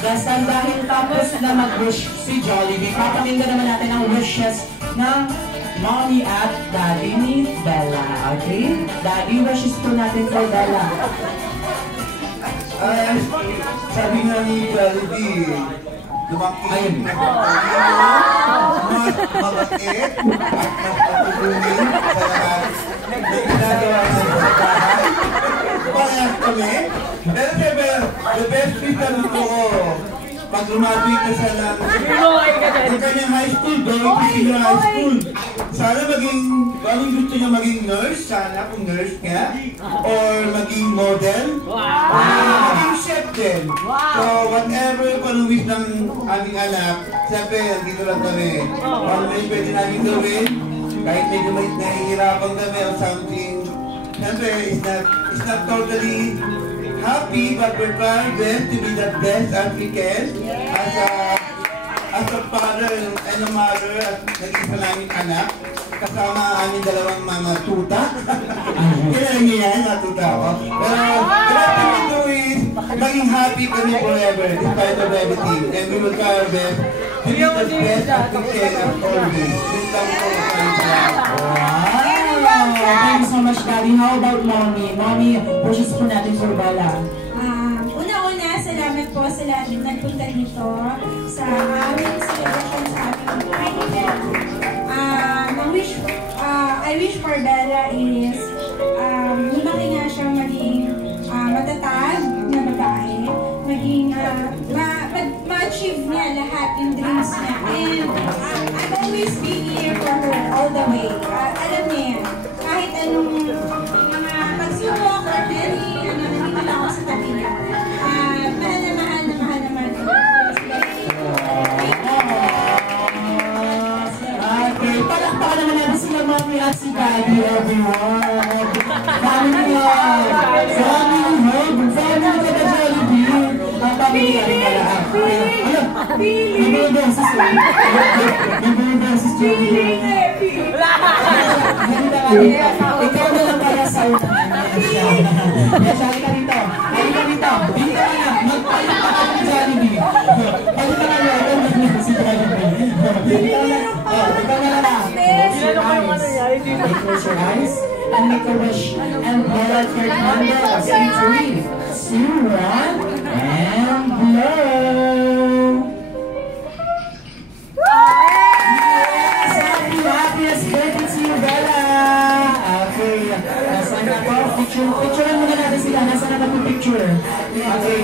Dastan dahil tapos na mag-wish si Jollibee, papakinggan naman natin ang wishes ng Mommy at Daddy ni Bella. Okay? Daddy, wishes po natin kay Bella. Sabi nga ni Jollibee, lumaki, mabait, at magpapulungin sa lahat na ginagawa sa bahay. Parehas kami. Pero siyempre, the best fit na ko pag graduate na siya ng kanyang high school, going to senior high school. Sana maging, kung gusto niya maging nurse, sana kung nurse nga, or maging model, maging chef din. So whatever panuwis ng aming anak, siyempre, dito lang kami. Kung may pwede namin gawin, kahit medyo may nahihirapan kami or something, siyempre, it's not totally happy, but we're trying best to be the best as we can as a father and a mother at nag-isa namin anak kasama aming dalawang mga tuta. Kailan niya yan, mga tuta ako. Pero what we do is maging happy kami forever despite of everything, and we will try our best to be the best as we can as always. Yun lang po Thank you so much, Daddy. How about Mommy? Mommy, wishes po natin for Bella. Una-una, salamat po sa lahat ng nagpunta dito sa aming celebration sa aming Heineken. I wish for Bella is lumaki nga siya maging matatag na babae, maging ma-achieve niya lahat yung dreams niya. And I've always been here for her all the way. Alam niya yan. Kahit anong mga pagsubok or nandito lang ako sa tabi niya. Mahal na mahal na mahal na mahal. Okay, palakpakan naman natin sila Mommy at si Daddy, everyone. Family hug! Family hug! Family ka ba, Jollibee? Family ka rin pala. May mga boses ko. May mga boses ko. Ikaw na lang pala sa unahan. Yes, halika dito. Halika dito. Dito ka na. Magpalakpakan ka ni Jollibee. Halika na lang. Si Jollibee. Ikaw na lang. Close your eyes and make a wish. And blow out your candles. 3, 2, 1, and blow. Yes! Happiest birthday to you, Bella! Okay. Nasaan na po? Picture muna natin sila. Nasaan na ba yung picture? Okay.